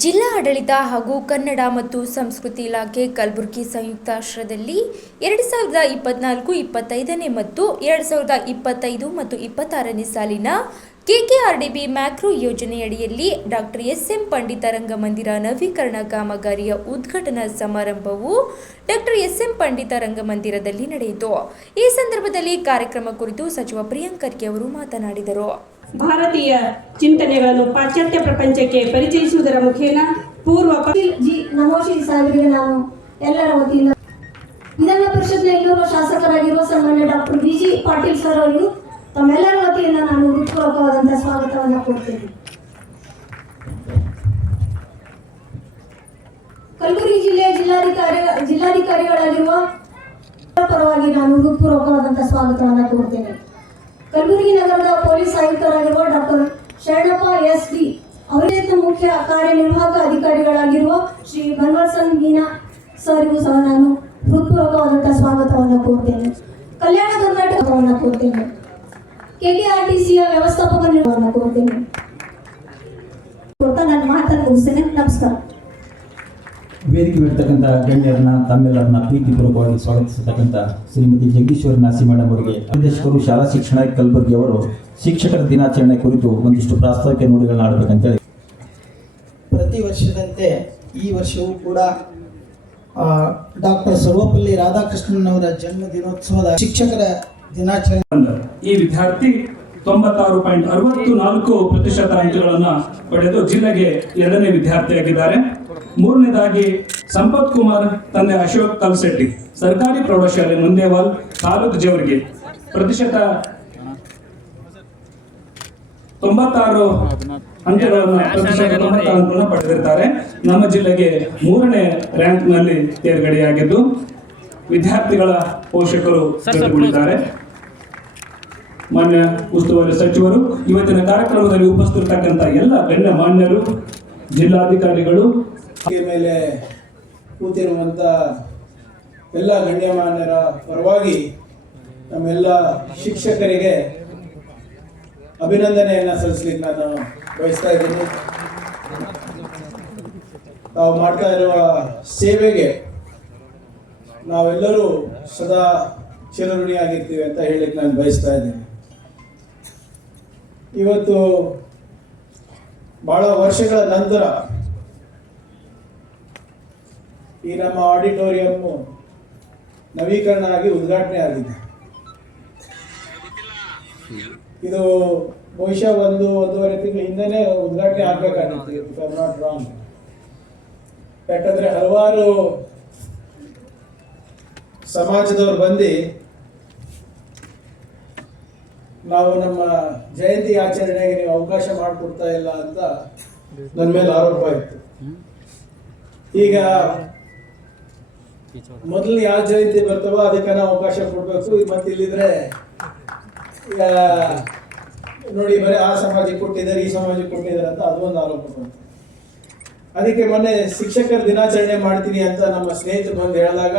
ಜಿಲ್ಲಾ ಆಡಳಿತ ಹಾಗೂ ಕನ್ನಡ ಮತ್ತು ಸಂಸ್ಕೃತಿ ಇಲಾಖೆ ಕಲಬುರಗಿ ಸಂಯುಕ್ತಾಶ್ರಯದಲ್ಲಿ 2024-25 ಮತ್ತು 2025-26 ಸಾಲಿನ ಕೆಕೆಆರ್ಡಿಬಿ ಮ್ಯಾಕ್ರೋ ಯೋಜನೆಯಡಿಯಲ್ಲಿ ಡಾಕ್ಟರ್ ಎಸ್.ಎಂ. ಪಂಡಿತ ರಂಗಮಂದಿರ ನವೀಕರಣ ಕಾಮಗಾರಿಯ ಉದ್ಘಾಟನಾ ಸಮಾರಂಭವು ಡಾಕ್ಟರ್ ಎಸ್.ಎಂ. ಪಂಡಿತ ರಂಗಮಂದಿರದಲ್ಲಿ ನಡೆಯಿತು. ಈ ಸಂದರ್ಭದಲ್ಲಿ ಕಾರ್ಯಕ್ರಮ ಕುರಿತು ಸಚಿವ ಪ್ರಿಯಾಂಕ್ ಖರ್ಗೆ ಅವರು ಮಾತನಾಡಿದರು. ಭಾರತೀಯ ಚಿಂತನೆಗಳನ್ನು ಪಾಶ್ಚಾತ್ಯ ಪ್ರಪಂಚಕ್ಕೆ ಪರಿಚಯಿಸುವುದರ ಮುಖೇನ ನಮೋಶಿ ಸಾಹೇಬರಿಗೆ ನಾನು ಎಲ್ಲರ ವತಿಯಿಂದ ವಿಧಾನ ಪರಿಷತ್ನ ಇನ್ನೂರು ಶಾಸಕರಾಗಿರುವ ಸನ್ಮಾನ್ಯ ಡಾಕ್ಟರ್ ಬಿ.ಜಿ. ಪಾಟೀಲ್ ಸರ್ ಅವರು ತಮ್ಮೆಲ್ಲರ ವತಿಯಿಂದ ನಾನು ಹೃತ್ಪೂರ್ವಕವಾದಂತಹ ಸ್ವಾಗತವನ್ನು ಕೊಡ್ತೇನೆ. ಕಲಬುರಗಿ ಜಿಲ್ಲೆಯ ಜಿಲ್ಲಾಧಿಕಾರಿಗಳಾಗಿರುವ ಪರವಾಗಿ ನಾನು ಹೃತ್ಪೂರ್ವಕವಾದಂತಹ ಸ್ವಾಗತವನ್ನು ಕೊಡ್ತೇನೆ. ಕಲಬುರಗಿ ನಗರದ ಪೊಲೀಸ್ ಆಯುಕ್ತರಾಗಿರುವ ಡಾಕ್ಟರ್ ಶರಣಪ್ಪ ಎಸ್.ಡಿ. ಅವರೇ ಮುಖ್ಯ ಕಾರ್ಯನಿರ್ವಾಹಕ ಅಧಿಕಾರಿಗಳಾಗಿರುವ ಶ್ರೀ ಬನ್ವರ್ಸನ್ ಮೀನಾ ಸರ್ಗೂ ಸಹ ನಾನು ಹೃತ್ಪೂರ್ವಕವಾದಂತಹ ಸ್ವಾಗತವನ್ನು ಕೋರ್ತೇನೆ. ಕಲ್ಯಾಣ ಕರ್ನಾಟಕವನ್ನು ಕೋರ್ತೇನೆ. ಕೆಕೆಆರ್ಟಿಸಿಯ ವ್ಯವಸ್ಥಾಪಕ ನಿರ್ವಹಣೆ ಕೋರ್ತೇನೆ. ನನ್ನ ಮಾತನ್ನು ಮುಗಿಸ್ತೇನೆ. ನಮಸ್ಕಾರ. ವೇದಿಕೆ ಇರ್ತಕ್ಕಂಥ ಗಣ್ಯರನ್ನ ತಮ್ಮೆಲ್ಲರನ್ನ ಪ್ರೀತಿಪೂರ್ವಕವಾಗಿ ಸ್ವಾಗತಿಸತಕ್ಕಂಥ ಶ್ರೀಮತಿ ಜಗದೀಶ್ವರಿ ನಾಸಿ ಮೇಡಮ್ ಅವರಿಗೆ ನಿರ್ದೇಶಕರು ಶಾಲಾ ಶಿಕ್ಷಣ ಕಲಬುರಗಿ ಅವರು ಶಿಕ್ಷಕರ ದಿನಾಚರಣೆ ಕುರಿತು ಒಂದಿಷ್ಟು ಪ್ರಾಸ್ತಾವಿಕ ನುಡಿಗಳನ್ನ ಆಡಬೇಕಂತೇಳಿ ಪ್ರತಿ ವರ್ಷದಂತೆ ಈ ವರ್ಷವೂ ಕೂಡ ಡಾಕ್ಟರ್ ಸರ್ವಪಲ್ಲಿ ರಾಧಾಕೃಷ್ಣನ್ ಅವರ ಜನ್ಮ ದಿನೋತ್ಸವದ ಶಿಕ್ಷಕರ ದಿನಾಚರಣೆ. ಈ ವಿದ್ಯಾರ್ಥಿ 96.64% ಅಂಕಗಳನ್ನು ಪಡೆದು ಜಿಲ್ಲೆಗೆ 2ನೇ ವಿದ್ಯಾರ್ಥಿಯಾಗಿದ್ದಾರೆ. 3ನೇದಾಗಿ ಸಂಪತ್ ಕುಮಾರ್ ತಂದೆ ಅಶೋಕ್ ಕಲ್ಸೆಟ್ಟಿ, ಸರ್ಕಾರಿ ಪ್ರೌಢಶಾಲೆ ಮುಂದೇವಾಲ್, ತಾಲೂಕು ಜೇವರ್ಗಿ, ಪ್ರತಿಶತ 96 ಅಂಕಗಳನ್ನು ಪಡೆದಿರ್ತಾರೆ. ನಮ್ಮ ಜಿಲ್ಲೆಗೆ 3ನೇ ರ್ಯಾಂಕ್ನಲ್ಲಿ ತೇರ್ಗಡೆಯಾಗಿದ್ದು ವಿದ್ಯಾರ್ಥಿಗಳ ಪೋಷಕರು ಜೊತೆಗೂಡಿದ್ದಾರೆ. ಮಾನ್ಯ ಉಸ್ತುವಾರಿ ಸಚಿವರು, ಇವತ್ತಿನ ಕಾರ್ಯಕ್ರಮದಲ್ಲಿ ಉಪಸ್ಥಿತರ್ತಕ್ಕಂಥ ಎಲ್ಲ ಗಣ್ಯ ಮಾನ್ಯರು, ಜಿಲ್ಲಾಧಿಕಾರಿಗಳು ಮೇಲೆ ಕೂತಿರುವಂಥ ಎಲ್ಲ ಗಣ್ಯಮಾನ್ಯರ ಪರವಾಗಿ ನಮ್ಮೆಲ್ಲ ಶಿಕ್ಷಕರಿಗೆ ಅಭಿನಂದನೆಯನ್ನು ಸಲ್ಲಿಸಲಿಕ್ಕೆ ನಾನು ಬಯಸ್ತಾ ಇದ್ದೀನಿ. ತಾವು ಮಾಡ್ತಾ ಇರುವ ಸೇವೆಗೆ ನಾವೆಲ್ಲರೂ ಸದಾ ಚಿರಋಣಿಯಾಗಿರ್ತೀವಿ ಅಂತ ಹೇಳಲಿಕ್ಕೆ ನಾನು ಬಯಸ್ತಾ ಇದ್ದೀನಿ. ಇವತ್ತು ಬಹಳ ವರ್ಷಗಳ ನಂತರ ಈ ನಮ್ಮ ಆಡಿಟೋರಿಯಂ ನವೀಕರಣ ಆಗಿ ಉದ್ಘಾಟನೆ ಆಗಿದೆ. ಇದು ಬಹುಶಃ 1-1.5 ತಿಂಗಳ ಹಿಂದೆನೇ ಉದ್ಘಾಟನೆ ಆಗಬೇಕಾಗಿತ್ತು, if I am not wrong. ಯಾಕಂದ್ರೆ ಹಲವಾರು ಸಮಾಜದವ್ರು ಬಂದು ನಾವು ನಮ್ಮ ಜಯಂತಿ ಆಚರಣೆಗೆ ನೀವು ಅವಕಾಶ ಮಾಡಿಕೊಡ್ತಾ ಇಲ್ಲ ಅಂತ ನನ್ನ ಮೇಲೆ ಆರೋಪ ಇತ್ತು. ಈಗ ಮೊದಲು ಯಾವ ಜಯಂತಿ ಬರ್ತವೋ ಅದಕ್ಕೆ ನಾವು ಅವಕಾಶ ಕೊಡ್ಬೇಕು, ಮತ್ತೆ ಇಲ್ಲಿದ್ರೆ ನೋಡಿ ಬರೀ ಆ ಸಮಾಜಕ್ಕೆ ಕೊಟ್ಟಿದ್ದಾರೆ, ಈ ಸಮಾಜಕ್ಕೆ ಕೊಟ್ಟಿದ್ದಾರೆ ಅಂತ ಅದೊಂದು ಆರೋಪ ಬಂತು. ಅದಕ್ಕೆ ಮೊನ್ನೆ ಶಿಕ್ಷಕರ ದಿನಾಚರಣೆ ಮಾಡ್ತೀನಿ ಅಂತ ನಮ್ಮ ಸ್ನೇಹಿತರು ಬಂದು ಹೇಳಿದಾಗ,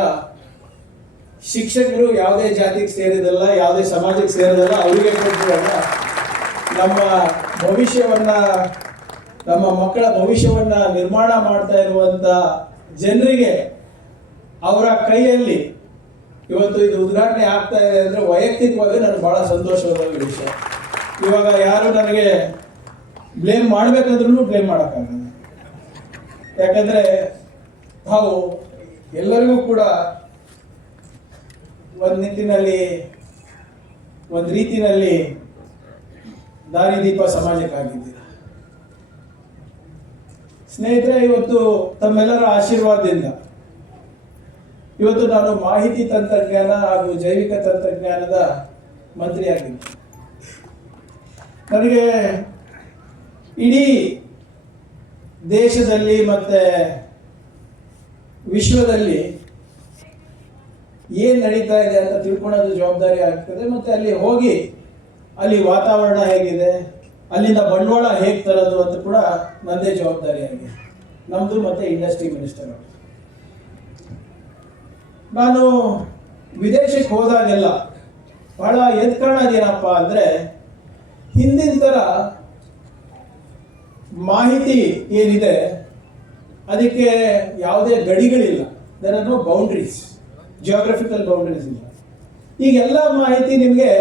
ಶಿಕ್ಷಕರು ಯಾವುದೇ ಜಾತಿಗೆ ಸೇರಿದಲ್ಲ, ಯಾವುದೇ ಸಮಾಜಕ್ಕೆ ಸೇರಿದಲ್ಲ, ಅವರಿಗೆ ಕೊಟ್ಟಿರಲ್ಲ. ನಮ್ಮ ಭವಿಷ್ಯವನ್ನ, ನಮ್ಮ ಮಕ್ಕಳ ಭವಿಷ್ಯವನ್ನ ನಿರ್ಮಾಣ ಮಾಡ್ತಾ ಇರುವಂತ ಜನರಿಗೆ ಅವರ ಕೈಯಲ್ಲಿ ಇವತ್ತು ಇದು ಉದ್ಘಾಟನೆ ಆಗ್ತಾ ಇದೆ ಅಂದ್ರೆ ವೈಯಕ್ತಿಕವಾಗಿ ನನಗೆ ಬಹಳ ಸಂತೋಷವಾದ ವಿಷಯ. ಇವಾಗ ಯಾರು ನನಗೆ ಬ್ಲೇಮ್ ಮಾಡ್ಬೇಕಂದ್ರೂ ಬ್ಲೇಮ್ ಮಾಡೋಕ್ಕಾಗಲ್ಲ. ಯಾಕಂದ್ರೆ ನಾವು ಎಲ್ಲರಿಗೂ ಕೂಡ ಒಂದು ನಿಟ್ಟಿನಲ್ಲಿ, ಒಂದು ರೀತಿಯಲ್ಲಿ ದಾರಿದೀಪ ಸಮಾಜಕ್ಕಾಗಿದ್ದೀರ. ಸ್ನೇಹಿತರೆ, ಇವತ್ತು ತಮ್ಮೆಲ್ಲರ ಆಶೀರ್ವಾದದಿಂದ ಇವತ್ತು ನಾನು ಮಾಹಿತಿ ತಂತ್ರಜ್ಞಾನ ಹಾಗೂ ಜೈವಿಕ ತಂತ್ರಜ್ಞಾನದ ಮಂತ್ರಿಯಾಗಿದ್ದೆ. ನನಗೆ ಇಡೀ ದೇಶದಲ್ಲಿ ಮತ್ತೆ ವಿಶ್ವದಲ್ಲಿ ಏನು ನಡೀತಾ ಇದೆ ಅಂತ ತಿಳ್ಕೊಳ್ಳೋದು ಜವಾಬ್ದಾರಿ ಆಗ್ತದೆ. ಮತ್ತೆ ಅಲ್ಲಿ ಹೋಗಿ ಅಲ್ಲಿ ವಾತಾವರಣ ಹೇಗಿದೆ, ಅಲ್ಲಿಂದ ಬಂಡವಾಳ ಹೇಗೆ ತರೋದು ಅಂತ ಕೂಡ ನನ್ನದೇ ಜವಾಬ್ದಾರಿಯಾಗಿದೆ, ನಮ್ಮದು ಮತ್ತೆ ಇಂಡಸ್ಟ್ರಿ ಮಿನಿಸ್ಟರ್. ನಾನು ವಿದೇಶಕ್ಕೆ ಹೋದಾಗೆಲ್ಲ ಬಹಳ ಎದ್ಕೊಳ್ಳೋದೇನಪ್ಪ ಅಂದರೆ, ಹಿಂದಿನ ಥರ ಮಾಹಿತಿ ಏನಿದೆ ಅದಕ್ಕೆ ಯಾವುದೇ ಗಡಿಗಳಿಲ್ಲ. There are no boundaries, geographical boundaries ಇಲ್ಲ. ಈಗೆಲ್ಲ ಮಾಹಿತಿ ನಿಮಗೆ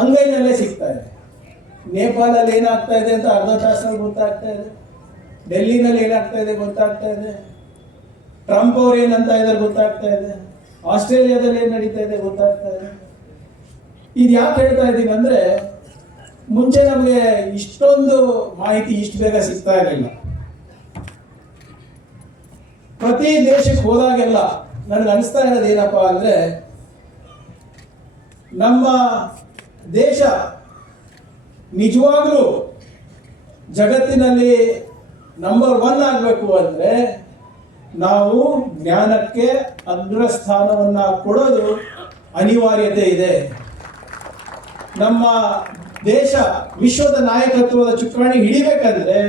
ಅಂಗೈನಲ್ಲೇ ಸಿಗ್ತಾ ಇದೆ. ನೇಪಾಳಲ್ಲಿ ಏನಾಗ್ತಾ ಇದೆ ಅಂತ ಅರ್ಧ ತಾಸಲ್ಲಿ ಗೊತ್ತಾಗ್ತಾ ಇದೆ, ಡೆಲ್ಲಿನಲ್ಲಿ ಏನಾಗ್ತಾ ಇದೆ ಗೊತ್ತಾಗ್ತಾ ಇದೆ, ಟ್ರಂಪ್ ಅವ್ರು ಏನಂತ ಇದ್ದಾರೆ ಗೊತ್ತಾಗ್ತಾ ಇದೆ, ಆಸ್ಟ್ರೇಲಿಯಾದಲ್ಲಿ ಏನು ನಡೀತಾ ಇದೆ ಗೊತ್ತಾಗ್ತಾ ಇದೆ. ಇದು ಯಾಕೆ ಹೇಳ್ತಾ ಇದ್ದೀವಿ ಅಂದರೆ, ಮುಂಚೆ ನಮಗೆ ಇಷ್ಟೊಂದು ಮಾಹಿತಿ ಇಷ್ಟು ಬೇಗ ಸಿಗ್ತಾ ಇರಲಿಲ್ಲ. ಪ್ರತಿ ದೇಶಕ್ಕೆ ಹೋದಾಗೆಲ್ಲ ನನಗೆ ಅನಿಸ್ತಾ ಇರೋದು ಏನಪ್ಪ ಅಂದರೆ, ನಮ್ಮ ದೇಶ ನಿಜವಾಗ್ಲೂ ಜಗತ್ತಿನಲ್ಲಿ ನಂಬರ್ 1 ಆಗಬೇಕು ಅಂದರೆ ನಾವು ಜ್ಞಾನಕ್ಕೆ ಅಗ್ರಸ್ಥಾನವನ್ನು ಕೊಡೋದು ಅನಿವಾರ್ಯತೆ ಇದೆ. ನಮ್ಮ ದೇಶ ವಿಶ್ವದ ನಾಯಕತ್ವದ ಚುಕ್ಕಾಣಿ ಹಿಡಿಬೇಕಂದ್ರೆ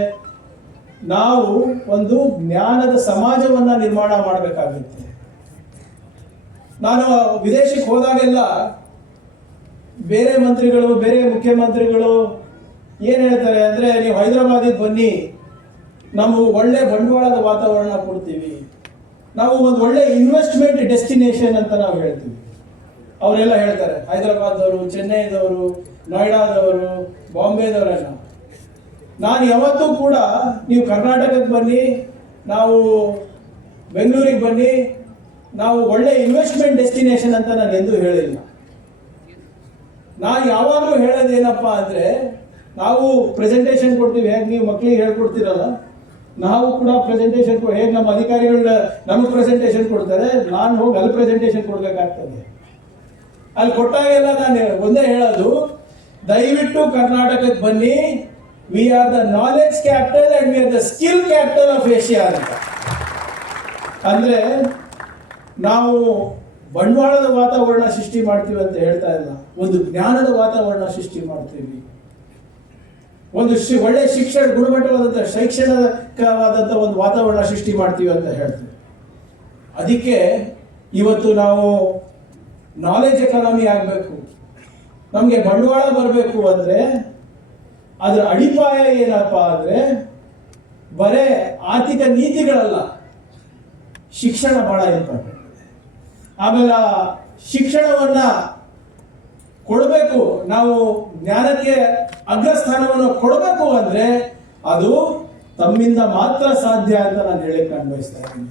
ನಾವು ಒಂದು ಜ್ಞಾನದ ಸಮಾಜವನ್ನು ನಿರ್ಮಾಣ ಮಾಡಬೇಕಾಗುತ್ತೆ. ನಾನು ವಿದೇಶಕ್ಕೆ ಹೋದಾಗೆಲ್ಲ ಬೇರೆ ಮಂತ್ರಿಗಳು, ಬೇರೆ ಮುಖ್ಯಮಂತ್ರಿಗಳು ಏನು ಹೇಳ್ತಾರೆ ಅಂದರೆ, ನೀವು ಹೈದರಾಬಾದಿಗೆ ಬನ್ನಿ, ನಾವು ಒಳ್ಳೆ ಬಂಡವಾಳದ ವಾತಾವರಣ ಕೊಡ್ತೀವಿ, ನಾವು ಒಂದು ಒಳ್ಳೆ ಇನ್ವೆಸ್ಟ್ಮೆಂಟ್ ಡೆಸ್ಟಿನೇಷನ್ ಅಂತ ನಾವು ಹೇಳ್ತೀವಿ. ಅವರೆಲ್ಲ ಹೇಳ್ತಾರೆ, ಹೈದರಾಬಾದವರು, ಚೆನ್ನೈದವರು, ನೋಯ್ಡಾದವರು, ಬಾಂಬೆದವರೆಲ್ಲ. ನಾನು ಯಾವತ್ತೂ ಕೂಡ ನೀವು ಕರ್ನಾಟಕಕ್ಕೆ ಬನ್ನಿ, ನಾವು ಬೆಂಗಳೂರಿಗೆ ಬನ್ನಿ, ನಾವು ಒಳ್ಳೆ ಇನ್ವೆಸ್ಟ್ಮೆಂಟ್ ಡೆಸ್ಟಿನೇಷನ್ ಅಂತ ನಾನು ಎಂದೂ ಹೇಳಿಲ್ಲ. ನಾನು ಯಾವಾಗಲೂ ಹೇಳೋದೇನಪ್ಪ ಅಂದರೆ, ನಾವು ಪ್ರೆಸೆಂಟೇಷನ್ ಕೊಡ್ತೀವಿ, ಹೇಗೆ ನೀವು ಮಕ್ಕಳಿಗೆ ಹೇಳ್ಕೊಡ್ತೀರಲ್ಲ, ನಾವು ಕೂಡ ಪ್ರೆಸೆಂಟೇಷನ್ ಹೇಗೆ ನಮ್ಮ ಅಧಿಕಾರಿಗಳ ನಮಗೆ ಪ್ರೆಸೆಂಟೇಷನ್ ಕೊಡ್ತಾರೆ, ನಾನು ಹೋಗಿ ಅಲ್ಲಿ ಪ್ರೆಸೆಂಟೇಷನ್ ಕೊಡಬೇಕಾಗ್ತದೆ. ಅಲ್ಲಿ ಕೊಟ್ಟಾಗೆಲ್ಲ ನಾನು ಒಂದೇ ಹೇಳೋದು, ದಯವಿಟ್ಟು ಕರ್ನಾಟಕಕ್ಕೆ ಬನ್ನಿ, we are the knowledge capital and we are the skill capital of Asia ಅಂತ. ಅಂದರೆ ನಾವು ಬಂಡವಾಳದ ವಾತಾವರಣ ಸೃಷ್ಟಿ ಮಾಡ್ತೀವಿ ಅಂತ ಹೇಳ್ತಾ ಇಲ್ಲ, ಒಂದು ಜ್ಞಾನದ ವಾತಾವರಣ ಸೃಷ್ಟಿ ಮಾಡ್ತೀವಿ, ಒಂದು ಒಳ್ಳೆ ಶಿಕ್ಷಣ, ಗುಣಮಟ್ಟವಾದಂಥ ಶೈಕ್ಷಣಿಕವಾದಂಥ ಒಂದು ವಾತಾವರಣ ಸೃಷ್ಟಿ ಮಾಡ್ತೀವಿ ಅಂತ ಹೇಳ್ತೀವಿ. ಅದಕ್ಕೆ ಇವತ್ತು ನಾವು ನಾಲೆಜ್ ಎಕಾನಮಿ ಆಗಬೇಕು, ನಮಗೆ ಬಂಡವಾಳ ಬರಬೇಕು ಅಂದರೆ ಅದರ ಅಡಿಪಾಯ ಏನಪ್ಪ ಅಂದರೆ ಬರೇ ಆರ್ಥಿಕ ನೀತಿಗಳಲ್ಲ, ಶಿಕ್ಷಣ ಭಾಳ ಇಂಪಾರ್ಟೆಂಟ್. ಆಮೇಲೆ ಶಿಕ್ಷಣವನ್ನು ಕೊಡಬೇಕು, ನಾವು ಜ್ಞಾನಕ್ಕೆ ಅಗ್ರಸ್ಥಾನವನ್ನು ಕೊಡಬೇಕು ಅಂದರೆ ಅದು ತಮ್ಮಿಂದ ಮಾತ್ರ ಸಾಧ್ಯ ಅಂತ ನಾನು ಹೇಳಕ್ಕೆ ನಾನು ಬಯಸ್ತಾ ಇದ್ದೀನಿ.